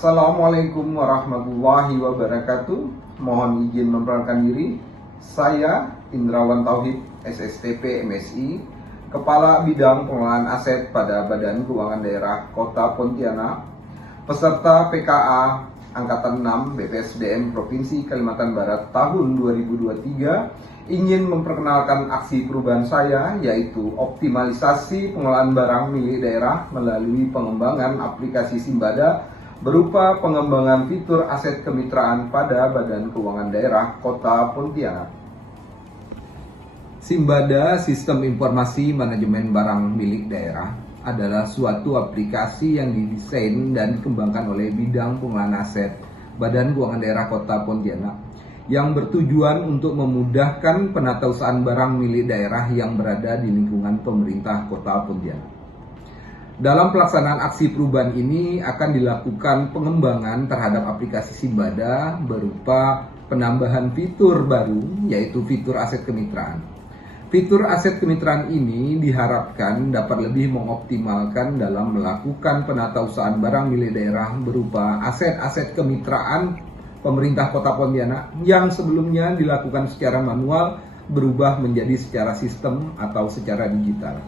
Assalamualaikum warahmatullahi wabarakatuh. Mohon izin memperkenalkan diri. Saya Indrawan Tauhid, SSTP MSI, Kepala Bidang Pengelolaan Aset pada Badan Keuangan Daerah Kota Pontianak, peserta PKA Angkatan 6 BPSDM Provinsi Kalimantan Barat tahun 2023, ingin memperkenalkan aksi perubahan saya, yaitu optimalisasi pengelolaan barang milik daerah melalui pengembangan aplikasi Simbada berupa pengembangan fitur aset kemitraan pada Badan Keuangan Daerah Kota Pontianak. Simbada, Sistem Informasi Manajemen Barang Milik Daerah, adalah suatu aplikasi yang didesain dan dikembangkan oleh Bidang Pengelolaan Aset Badan Keuangan Daerah Kota Pontianak yang bertujuan untuk memudahkan penatausahaan barang milik daerah yang berada di lingkungan pemerintah Kota Pontianak. Dalam pelaksanaan aksi perubahan ini akan dilakukan pengembangan terhadap aplikasi Simbada berupa penambahan fitur baru, yaitu fitur aset kemitraan. Fitur aset kemitraan ini diharapkan dapat lebih mengoptimalkan dalam melakukan penatausahaan barang milik daerah berupa aset-aset kemitraan pemerintah Kota Pontianak yang sebelumnya dilakukan secara manual berubah menjadi secara sistem atau secara digital.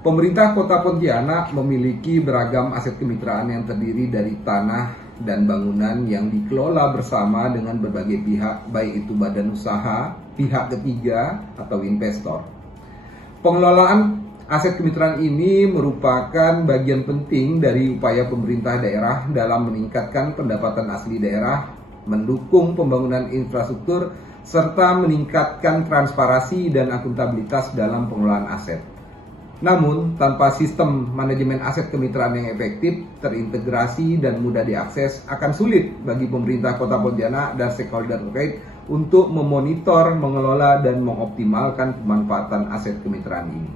Pemerintah Kota Pontianak memiliki beragam aset kemitraan yang terdiri dari tanah dan bangunan yang dikelola bersama dengan berbagai pihak, baik itu badan usaha, pihak ketiga, atau investor. Pengelolaan aset kemitraan ini merupakan bagian penting dari upaya pemerintah daerah dalam meningkatkan pendapatan asli daerah, mendukung pembangunan infrastruktur, serta meningkatkan transparansi dan akuntabilitas dalam pengelolaan aset. Namun, tanpa sistem manajemen aset kemitraan yang efektif, terintegrasi, dan mudah diakses, akan sulit bagi pemerintah Kota Pontianak dan stakeholder terkait untuk memonitor, mengelola, dan mengoptimalkan pemanfaatan aset kemitraan ini.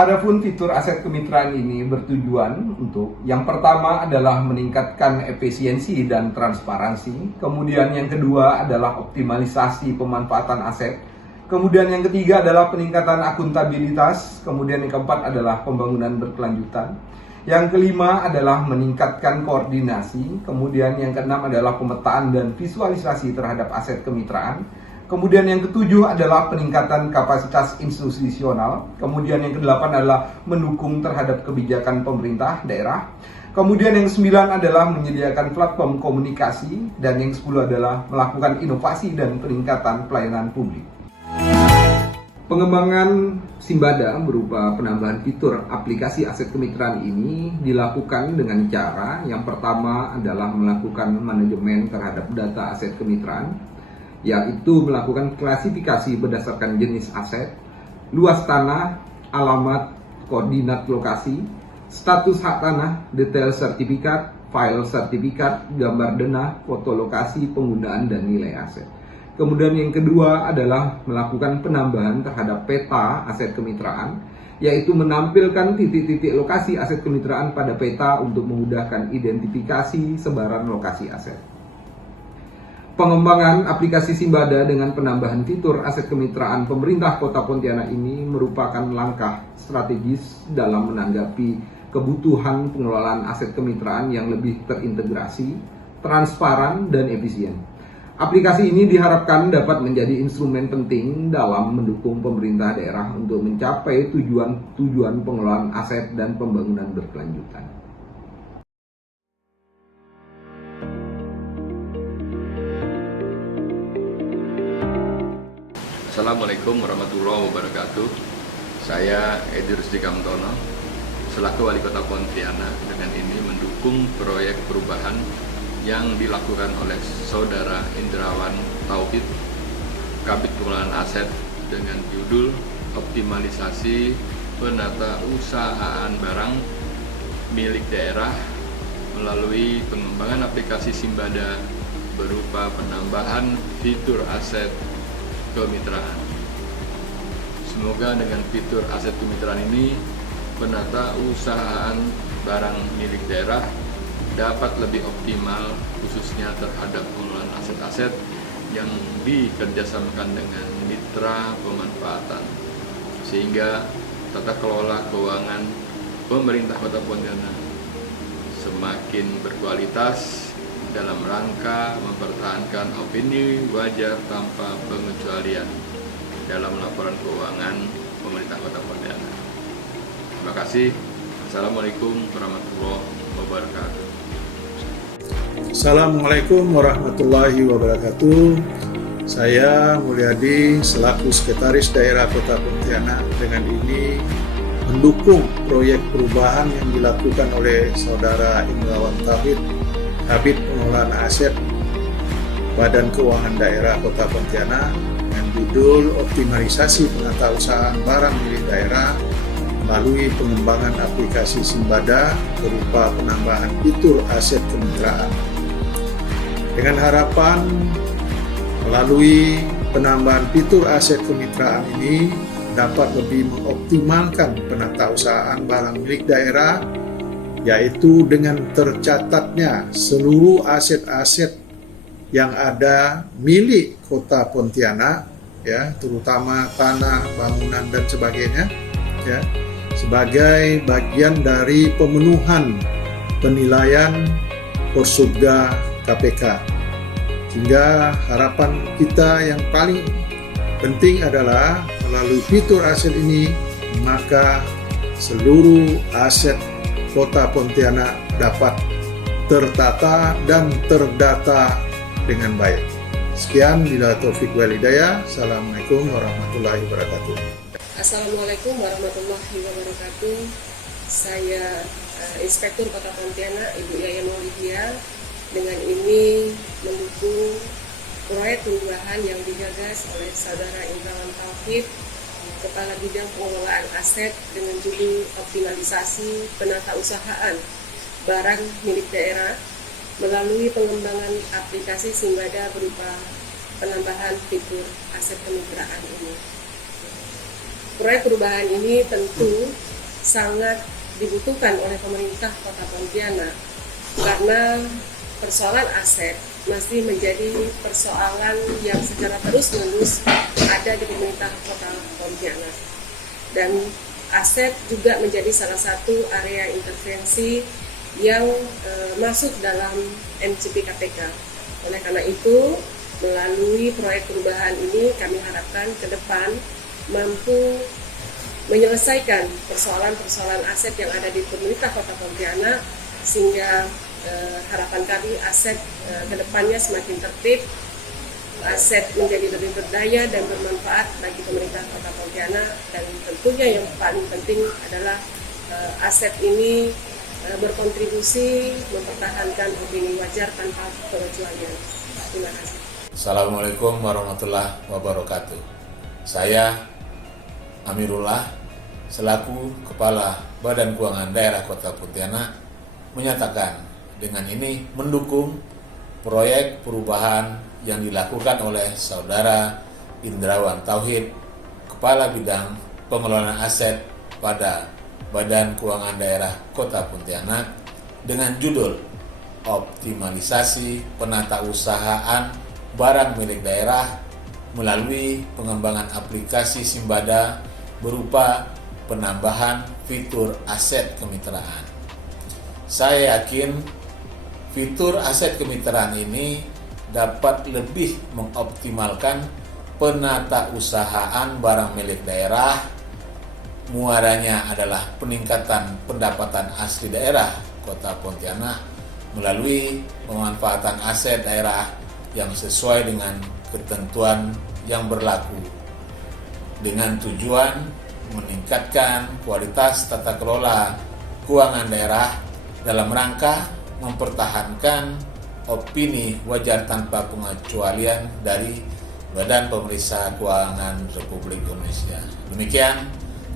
Adapun fitur aset kemitraan ini bertujuan untuk yang pertama adalah meningkatkan efisiensi dan transparansi, kemudian yang kedua adalah optimalisasi pemanfaatan aset, kemudian yang ketiga adalah peningkatan akuntabilitas, kemudian yang keempat adalah pembangunan berkelanjutan, yang kelima adalah meningkatkan koordinasi, kemudian yang keenam adalah pemetaan dan visualisasi terhadap aset kemitraan, kemudian yang ketujuh adalah peningkatan kapasitas institusional, kemudian yang kedelapan adalah mendukung terhadap kebijakan pemerintah daerah, kemudian yang kesembilan adalah menyediakan platform komunikasi, dan yang kesepuluh adalah melakukan inovasi dan peningkatan pelayanan publik. Pengembangan Simbada berupa penambahan fitur aplikasi aset kemitraan ini dilakukan dengan cara yang pertama adalah melakukan manajemen terhadap data aset kemitraan, yaitu melakukan klasifikasi berdasarkan jenis aset, luas tanah, alamat, koordinat lokasi, status hak tanah, detail sertifikat, file sertifikat, gambar denah, foto lokasi, penggunaan, dan nilai aset. Kemudian yang kedua adalah melakukan penambahan terhadap peta aset kemitraan, yaitu menampilkan titik-titik lokasi aset kemitraan pada peta untuk memudahkan identifikasi sebaran lokasi aset. Pengembangan aplikasi Simbada dengan penambahan fitur aset kemitraan pemerintah Kota Pontianak ini merupakan langkah strategis dalam menanggapi kebutuhan pengelolaan aset kemitraan yang lebih terintegrasi, transparan, dan efisien. Aplikasi ini diharapkan dapat menjadi instrumen penting dalam mendukung pemerintah daerah untuk mencapai tujuan pengelolaan aset dan pembangunan berkelanjutan. Assalamualaikum warahmatullahi wabarakatuh. Saya Edi Rusdi Kamtono, selaku Wali Kota Pontianak, dengan ini mendukung proyek perubahan yang dilakukan oleh Saudara Indrawan Tauhid, Kabid Pengelolaan Aset, dengan judul Optimalisasi Penatausahaan Barang Milik Daerah melalui pengembangan aplikasi Simbada berupa penambahan fitur aset kemitraan. Semoga dengan fitur aset kemitraan ini, penatausahaan barang milik daerah dapat lebih optimal, khususnya terhadap pengelolaan aset-aset yang dikerjasamakan dengan mitra pemanfaatan, sehingga tata kelola keuangan pemerintah Kota Pontianak semakin berkualitas dalam rangka mempertahankan opini wajar tanpa pengecualian dalam laporan keuangan pemerintah Kota Pontianak. Terima kasih. Assalamualaikum warahmatullahi wabarakatuh. Assalamualaikum warahmatullahi wabarakatuh. Saya Mulyadi selaku Sekretaris Daerah Kota Pontianak dengan ini mendukung proyek perubahan yang dilakukan oleh Saudara Indrawan Tauhid, Kabid Pengelolaan Aset Badan Keuangan Daerah Kota Pontianak dengan judul Optimalisasi Penatausahaan Barang Milik Daerah melalui pengembangan aplikasi Simbada berupa penambahan fitur aset kemitraan. Dengan harapan melalui penambahan fitur aset kemitraan ini dapat lebih mengoptimalkan penatausahaan barang milik daerah, yaitu dengan tercatatnya seluruh aset-aset yang ada milik Kota Pontianak, ya, terutama tanah, bangunan dan sebagainya, ya, sebagai bagian dari pemenuhan penilaian Porsubga KPK. Sehingga harapan kita yang paling penting adalah melalui fitur aset ini, maka seluruh aset Kota Pontianak dapat tertata dan terdata dengan baik. Sekian, bila taufik wal hidayah. Assalamualaikum warahmatullahi wabarakatuh. Assalamualaikum warahmatullahi wabarakatuh. Saya Inspektur Kota Pontianak, Ibu Yayan Maulidia, dengan ini mendukung proyek perubahan yang digagas oleh Saudara Indrawan Tauhid, Kepala Bidang Pengelolaan Aset, dengan judul Optimalisasi Penatausahaan Barang Milik Daerah melalui pengembangan aplikasi Simbada berupa penambahan fitur aset kemitraan ini. Proyek perubahan ini tentu sangat dibutuhkan oleh pemerintah Kota Pontianak karena persoalan aset masih menjadi persoalan yang secara terus-menerus ada di pemerintah Kota Pontianak, dan aset juga menjadi salah satu area intervensi yang masuk dalam MCP KPK. Oleh karena itu, melalui proyek perubahan ini kami harapkan ke depan mampu menyelesaikan persoalan-persoalan aset yang ada di pemerintah Kota Pontianak, sehingga harapan kami aset kedepannya semakin tertib, aset menjadi lebih berdaya dan bermanfaat bagi pemerintah Kota Pontianak, dan tentunya yang paling penting adalah aset ini berkontribusi mempertahankan opini wajar tanpa pengecualian. Terima kasih. Assalamualaikum warahmatullahi wabarakatuh. Saya Amirullah selaku Kepala Badan Keuangan Daerah Kota Pontianak menyatakan dengan ini mendukung proyek perubahan yang dilakukan oleh Saudara Indrawan Tauhid, Kepala Bidang Pengelolaan Aset pada Badan Keuangan Daerah Kota Pontianak dengan judul Optimalisasi Penatausahaan Barang Milik Daerah melalui pengembangan aplikasi Simbada berupa penambahan fitur aset kemitraan. Saya yakin fitur aset kemitraan ini dapat lebih mengoptimalkan penatausahaan barang milik daerah. Muaranya adalah peningkatan pendapatan asli daerah Kota Pontianak melalui pemanfaatan aset daerah yang sesuai dengan ketentuan yang berlaku, dengan tujuan meningkatkan kualitas tata kelola keuangan daerah dalam rangka mempertahankan opini wajar tanpa pengecualian dari Badan Pemeriksa Keuangan Republik Indonesia. Demikian,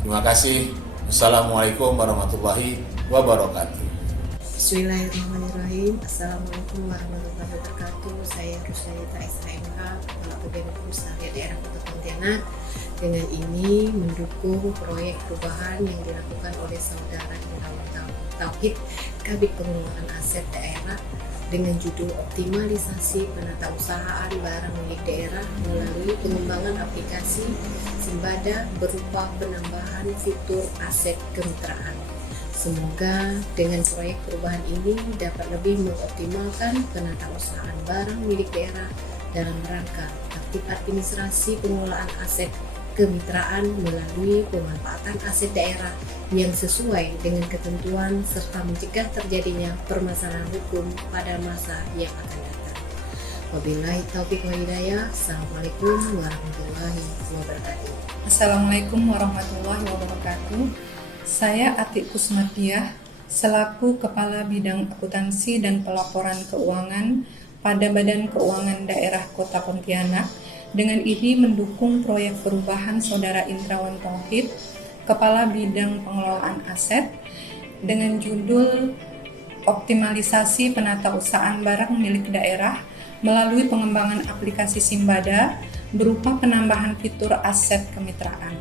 terima kasih. Assalamualaikum warahmatullahi wabarakatuh. Bismillahirrahmanirrahim. Assalamualaikum warahmatullahi wabarakatuh. Saya Rusayita SHMH, Kepala Badan Komisariat Daerah Kota Pontianak. Dengan ini mendukung proyek perubahan yang dilakukan oleh Saudara Indrawan Tauhid, Kabid Pengelolaan Aset Daerah, dengan judul Optimalisasi Penatausahaan Barang Milik Daerah melalui pengembangan aplikasi Simbada berupa penambahan fitur aset kemitraan. Semoga dengan proyek perubahan ini dapat lebih mengoptimalkan penatausahaan barang milik daerah dalam rangka aktif administrasi pengelolaan aset kemitraan melalui pemanfaatan aset daerah yang sesuai dengan ketentuan serta mencegah terjadinya permasalahan hukum pada masa yang akan datang. Wabillahi taufiq wal hidayah. Assalamualaikum warahmatullahi wabarakatuh. Assalamualaikum warahmatullahi wabarakatuh. Saya Atik Kusmatiah, selaku Kepala Bidang Akuntansi dan Pelaporan Keuangan pada Badan Keuangan Daerah Kota Pontianak, dengan ini mendukung proyek perubahan Saudara Indrawan Tauhid, Kepala Bidang Pengelolaan Aset, dengan judul Optimalisasi Penatausahaan Barang Milik Daerah melalui pengembangan aplikasi Simbada berupa penambahan fitur aset kemitraan.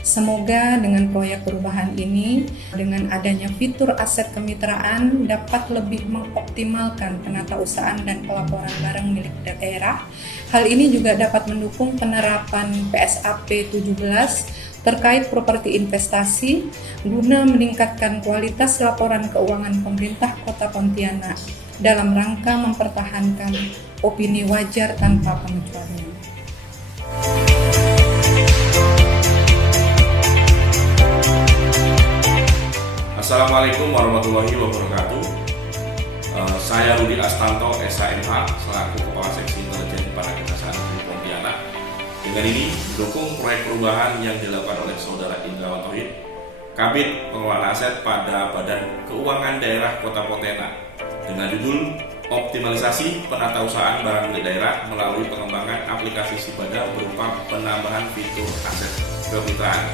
Semoga dengan proyek perubahan ini, dengan adanya fitur aset kemitraan dapat lebih mengoptimalkan penatausahaan dan pelaporan barang milik daerah. Hal ini juga dapat mendukung penerapan PSAP 17 terkait properti investasi guna meningkatkan kualitas laporan keuangan pemerintah Kota Pontianak dalam rangka mempertahankan opini wajar tanpa pengecualian. Assalamualaikum warahmatullahi wabarakatuh. Saya Rudi Astanto, SHMH, selaku Kepala Seksi Intelijen pada Kejaksaan Negeri Pontianak. Dengan ini mendukung proyek perubahan yang dilakukan oleh Saudara Indrawan Tauhid, Kabid Pengelolaan Aset pada Badan Keuangan Daerah Kota Pontianak, dengan judul Optimalisasi Penatausahaan Barang Milik Daerah melalui pengembangan aplikasi Simbada berupa penambahan fitur aset kemitraan.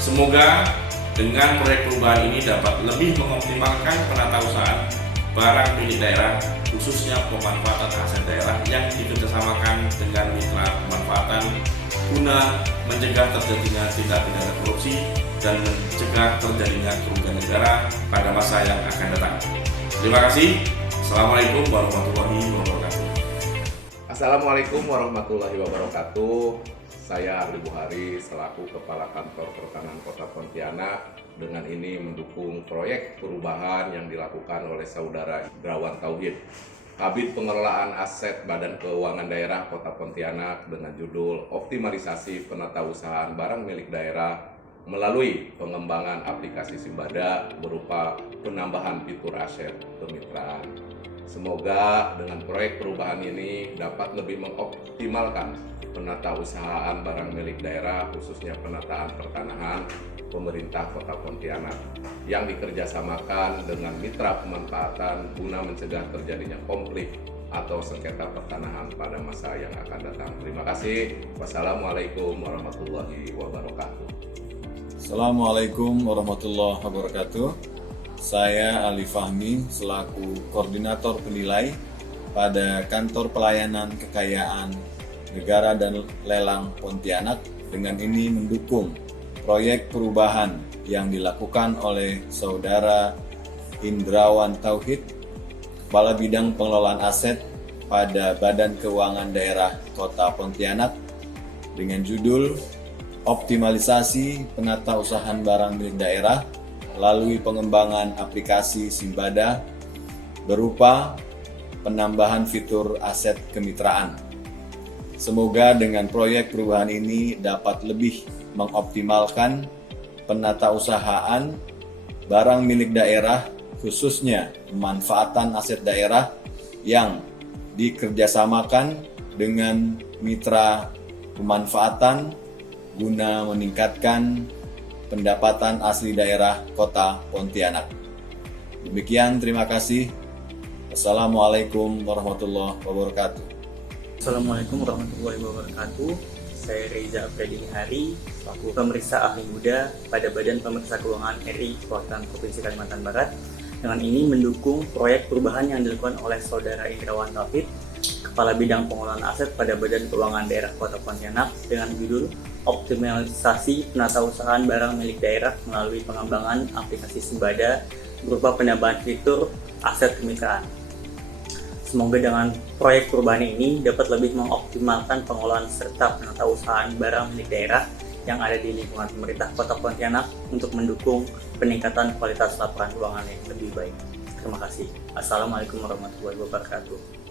Semoga dengan proyek perubahan ini dapat lebih mengoptimalkan penatausahaan barang milik daerah, khususnya pemanfaatan aset daerah yang dikerjasamakan dengan mitra pemanfaatan guna mencegah terjadinya tindak pidana korupsi dan mencegah terjadinya kerugian negara pada masa yang akan datang. Terima kasih. Assalamualaikum warahmatullahi wabarakatuh. Assalamualaikum warahmatullahi wabarakatuh. Saya Ardi Buhari selaku Kepala Kantor Pertanahan Kota Pontianak, dengan ini mendukung proyek perubahan yang dilakukan oleh Saudara Indrawan Tauhid, Kabid Pengelolaan Aset Badan Keuangan Daerah Kota Pontianak, dengan judul Optimalisasi Penatausahaan Barang Milik Daerah melalui pengembangan aplikasi Simbada berupa penambahan fitur aset kemitraan. Semoga dengan proyek perubahan ini dapat lebih mengoptimalkan penatausahaan barang milik daerah, khususnya penataan pertanahan pemerintah Kota Pontianak yang dikerjasamakan dengan mitra pemanfaatan guna mencegah terjadinya konflik atau sengketa pertanahan pada masa yang akan datang. Terima kasih. Wassalamualaikum warahmatullahi wabarakatuh. Assalamualaikum warahmatullahi wabarakatuh. Saya Ali Fahmi selaku Koordinator Penilai pada Kantor Pelayanan Kekayaan Negara dan Lelang Pontianak, dengan ini mendukung proyek perubahan yang dilakukan oleh Saudara Indrawan Tauhid, Kepala Bidang Pengelolaan Aset pada Badan Keuangan Daerah Kota Pontianak, dengan judul Optimalisasi Penatausahaan Barang Milik Daerah melalui pengembangan aplikasi Simbada berupa penambahan fitur aset kemitraan. Semoga dengan proyek perubahan ini dapat lebih mengoptimalkan penatausahaan barang milik daerah, khususnya pemanfaatan aset daerah yang dikerjasamakan dengan mitra pemanfaatan guna meningkatkan pendapatan asli daerah Kota Pontianak. Demikian, terima kasih. Assalamualaikum warahmatullahi wabarakatuh. Assalamualaikum warahmatullahi wabarakatuh. Saya Reza Afredini Hari, selaku pemeriksa ahli muda pada Badan Pemeriksa Keuangan RI Perwakilan Provinsi Kalimantan Barat. Dengan ini mendukung proyek perubahan yang dilakukan oleh Saudara Indrawan Tauhid, Kepala Bidang Pengelolaan Aset pada Badan Keuangan Daerah Kota Pontianak, dengan judul Optimalisasi Penatausahaan Barang Milik Daerah melalui pengembangan aplikasi Simbada berupa penambahan fitur aset kemitraan. Semoga dengan proyek perubahan ini dapat lebih mengoptimalkan pengelolaan serta penatausahaan barang milik daerah yang ada di lingkungan pemerintah Kota Pontianak untuk mendukung peningkatan kualitas laporan keuangan yang lebih baik. Terima kasih. Assalamualaikum warahmatullahi wabarakatuh.